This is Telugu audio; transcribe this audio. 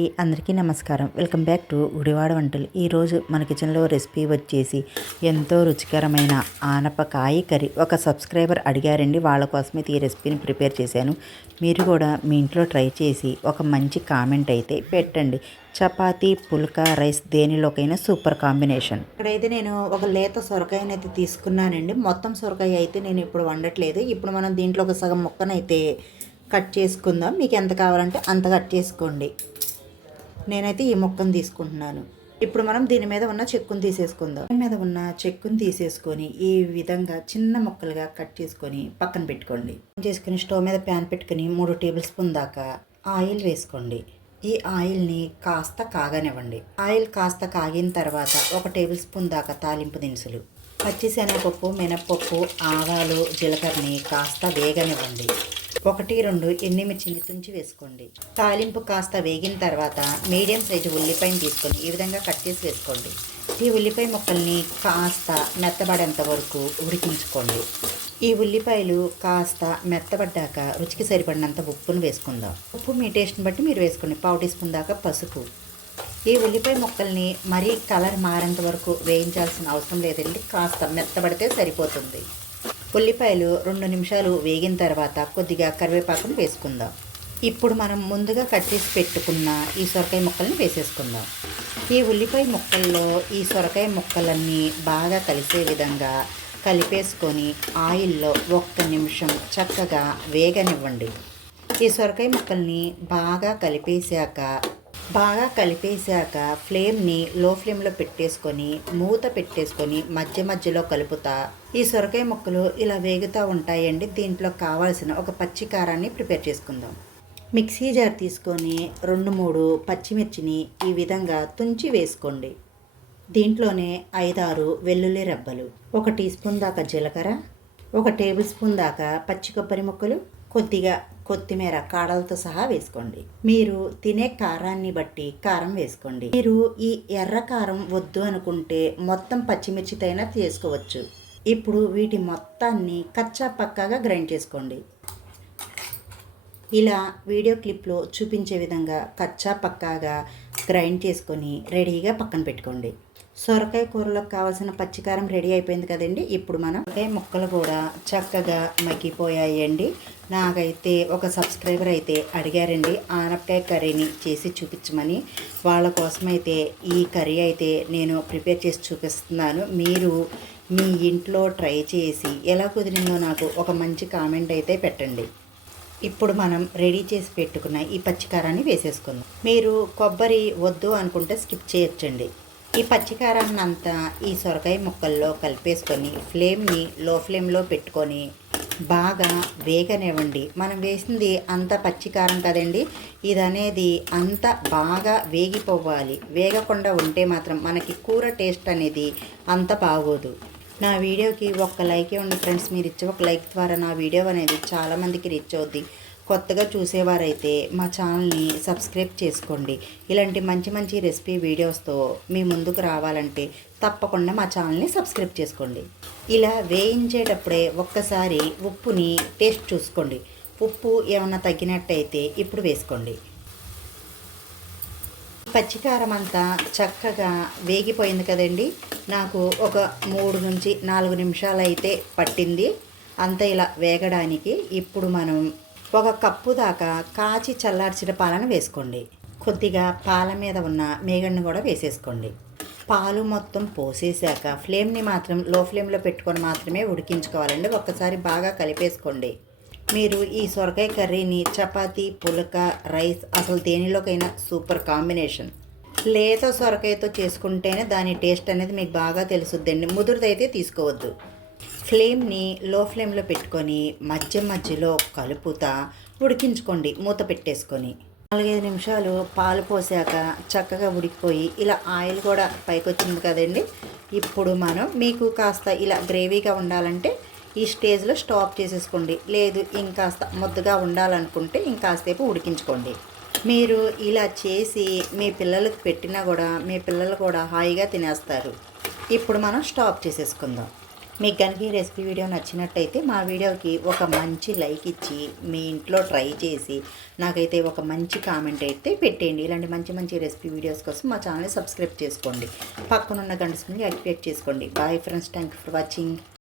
ఈ అందరికీ నమస్కారం. వెల్కమ్ బ్యాక్ టు గుడివాడ వంటలు. ఈరోజు మన కిచెన్లో రెసిపీ వచ్చేసి ఎంతో రుచికరమైన ఆనపకాయ కర్రీ. ఒక సబ్స్క్రైబర్ అడిగారండి వాళ్ళ కోసమే ఈ రెసిపీని ప్రిపేర్ చేశాను. మీరు కూడా మీ ఇంట్లో ట్రై చేసి ఒక మంచి కామెంట్ అయితే పెట్టండి. చపాతి పుల్కా రైస్ దేనిలోకైనా సూపర్ కాంబినేషన్. ఇక్కడైతే నేను ఒక లేత సొరకాయని అయితే తీసుకున్నానండి. మొత్తం సొరకాయ అయితే నేను ఇప్పుడు వండట్లేదు. ఇప్పుడు మనం దీంట్లో ఒక సగం ముక్కనైతే కట్ చేసుకుందాం. మీకు ఎంత కావాలంటే అంత కట్ చేసుకోండి. నేనైతే ఈ మొక్కను తీసుకుంటున్నాను. ఇప్పుడు మనం దీని మీద ఉన్న చెక్కును తీసేసుకుందాం. దీని మీద ఉన్న చెక్కును తీసేసుకొని ఈ విధంగా చిన్న ముక్కలుగా కట్ చేసుకొని పక్కన పెట్టుకోండి. చేసుకుని స్టవ్ మీద ప్యాన్ పెట్టుకుని మూడు టేబుల్ స్పూన్ దాకా ఆయిల్ వేసుకోండి. ఈ ఆయిల్ని కాస్త కాగనివ్వండి. ఆయిల్ కాస్త కాగిన తర్వాత ఒక టేబుల్ స్పూన్ దాకా తాలింపు దినుసులు పచ్చిశనగపప్పు మినప్పప్పు ఆవాలు జీలకర్రని కాస్త వేగనివ్వండి. ఒకటి రెండు ఎండుమిర్చిని తుంచి వేసుకోండి. తాలింపు కాస్త వేగిన తర్వాత మీడియం సైజు ఉల్లిపాయను తీసుకొని ఈ విధంగా కట్ చేసి వేసుకోండి. ఈ ఉల్లిపాయ ముక్కల్ని కాస్త మెత్తబడేంత వరకు ఉడికించుకోండి. ఈ ఉల్లిపాయలు కాస్త మెత్తబడ్డాక రుచికి సరిపడినంత ఉప్పును వేసుకుందాం. ఉప్పు మీ టేస్ట్ని బట్టి మీరు వేసుకోండి పావు టీ స్పూన్ దాకా పసుపు. ఈ ఉల్లిపాయ ముక్కల్ని మరీ కలర్ మారేంత వరకు వేయించాల్సిన అవసరం లేదండి. కాస్త మెత్తబడితే సరిపోతుంది. ఉల్లిపాయలు రెండు నిమిషాలు వేగిన తర్వాత కొద్దిగా కరివేపాకును వేసుకుందాం. ఇప్పుడు మనం ముందుగా కట్ చేసి పెట్టుకున్న ఈ సొరకాయ ముక్కల్ని వేసేసుకుందాం. ఈ ఉల్లిపాయ ముక్కల్లో ఈ సొరకాయ ముక్కలన్నీ బాగా కలిసే విధంగా కలిపేసుకొని ఆయిల్లో ఒక్క నిమిషం చక్కగా వేగనివ్వండి. ఈ సొరకాయ ముక్కల్ని బాగా కలిపేశాక బాగా కలిపేశాక ఫ్లేమ్ని లో ఫ్లేమ్లో పెట్టేసుకొని మూత పెట్టేసుకొని మధ్య మధ్యలో కలుపుతా. ఈ సొరకాయ ముక్కలు ఇలా వేగుతూ ఉంటాయండి. దీంట్లో కావాల్సిన ఒక పచ్చి కారాన్ని ప్రిపేర్ చేసుకుందాం. మిక్సీ జార్ తీసుకొని రెండు మూడు పచ్చిమిర్చిని ఈ విధంగా తుంచి వేసుకోండి. దీంట్లోనే ఐదారు వెల్లుల్లి రెబ్బలు ఒక టీ స్పూన్ దాకా జీలకర్ర ఒక టేబుల్ స్పూన్ దాకా పచ్చి కొబ్బరి ముక్కలు కొద్దిగా కొత్తిమీర కాడలతో సహా వేసుకోండి. మీరు తినే కారాన్ని బట్టి కారం వేసుకోండి. మీరు ఈ ఎర్ర కారం వద్దు అనుకుంటే మొత్తం పచ్చిమిర్చితైనా చేసుకోవచ్చు. ఇప్పుడు వీటి మొత్తాన్ని కచ్చా పక్కాగా గ్రైండ్ చేసుకోండి. ఇలా వీడియో క్లిప్లో చూపించే విధంగా కచ్చా పక్కాగా గ్రైండ్ చేసుకొని రెడీగా పక్కన పెట్టుకోండి. సొరకాయ కూరలోకి కావాల్సిన పచ్చికారం రెడీ అయిపోయింది కదండి. ఇప్పుడు మనం సొరకాయ ముక్కలు కూడా చక్కగా మగ్గిపోయాయండి. నాకైతే ఒక సబ్స్క్రైబర్ అయితే అడిగారండి ఆనపకాయ కర్రీని చేసి చూపించమని. వాళ్ళ కోసమైతే ఈ కర్రీ అయితే నేను ప్రిపేర్ చేసి చూపిస్తున్నాను. మీరు మీ ఇంట్లో ట్రై చేసి ఎలా కుదిరిందో నాకు ఒక మంచి కామెంట్ అయితే పెట్టండి. ఇప్పుడు మనం రెడీ చేసి పెట్టుకున్న ఈ పచ్చికారాన్ని వేసేసుకుందాం. మీరు కొబ్బరి వద్దు అనుకుంటే స్కిప్ చేయొచ్చండి. ఈ పచ్చికారాన్ని అంతా ఈ సొరకాయ ముక్కల్లో కలిపేసుకొని ఫ్లేమ్ని లో ఫ్లేమ్లో పెట్టుకొని బాగా వేగనివ్వండి. మనం వేసింది అంత పచ్చికారం కదండి. ఇది అనేది అంత బాగా వేగిపోవాలి. వేగకుండా ఉంటే మాత్రం మనకి కూర టేస్ట్ అనేది అంత బాగోదు. నా వీడియోకి ఒక్క లైక్ ఇవ్వండి ఫ్రెండ్స్ మీరు ఇచ్చే ఒక లైక్ ద్వారా నా వీడియో అనేది చాలామందికి రీచ్ అవుద్ది. కొత్తగా చూసేవారైతే మా ఛానల్ని సబ్స్క్రైబ్ చేసుకోండి. ఇలాంటి మంచి మంచి రెసిపీ వీడియోస్తో మీ ముందుకు రావాలంటే తప్పకుండా మా ఛానల్ని సబ్స్క్రైబ్ చేసుకోండి. ఇలా వేయించేటప్పుడే ఒక్కసారి ఉప్పుని టేస్ట్ చూసుకోండి. ఉప్పు ఏమైనా తగ్గినట్టయితే ఇప్పుడు వేసుకోండి. పచ్చికారం అంతా చక్కగా వేగిపోయింది కదండి. నాకు ఒక మూడు నుంచి నాలుగు నిమిషాలు అయితే పట్టింది. అంత ఇలా వేగడానికి ఇప్పుడు మనం ఒక కప్పు దాకా కాచి చల్లార్చిన పాలను వేసుకోండి. కొద్దిగా పాల మీద ఉన్న మేగడ్ని కూడా వేసేసుకోండి. పాలు మొత్తం పోసేసాక ఫ్లేమ్ని మాత్రం లో ఫ్లేమ్లో పెట్టుకొని మాత్రమే ఉడికించుకోవాలండి. ఒక్కసారి బాగా కలిపేసుకోండి. మీరు ఈ సొరకాయ కర్రీని చపాతీ పులక రైస్ అసలు దేనిలోకైనా సూపర్ కాంబినేషన్. లేత సొరకాయతో చేసుకుంటేనే దాని టేస్ట్ అనేది మీకు బాగా తెలుసుద్దండి. ముదురుదైతే తీసుకోవద్దు. ఫ్లేమ్ని లో ఫ్లేమ్లో పెట్టుకొని మధ్య మధ్యలో కలుపుతా ఉడికించుకోండి మూత పెట్టేసుకొని. నాలుగైదు నిమిషాలు పాలు పోసాక చక్కగా ఉడికిపోయి ఇలా ఆయిల్ కూడా పైకి వచ్చింది కదండి. ఇప్పుడు మనం మీకు కాస్త ఇలా గ్రేవీగా ఉండాలంటే ఈ స్టేజ్లో స్టాప్ చేసేసుకోండి. లేదు ఇంకాస్త ముద్దగా ఉండాలనుకుంటే ఇంకాసేపు ఉడికించుకోండి. మీరు ఇలా చేసి మీ పిల్లలకు పెట్టినా కూడా మీ పిల్లలు కూడా హాయిగా తినేస్తారు. ఇప్పుడు మనం స్టాప్ చేసేసుకుందాం. మీకు కనుక ఈ రెసిపీ వీడియో నచ్చినట్టయితే మా వీడియోకి ఒక మంచి లైక్ ఇచ్చి మీ ఇంట్లో ట్రై చేసి నాకైతే ఒక మంచి కామెంట్ అయితే పెట్టేయండి. ఇలాంటి మంచి మంచి రెసిపీ వీడియోస్ కోసం మా ఛానల్ సబ్స్క్రైబ్ చేసుకోండి. పక్కనున్న గంట యాక్టివేట్ చేసుకోండి. Bye friends thank for watching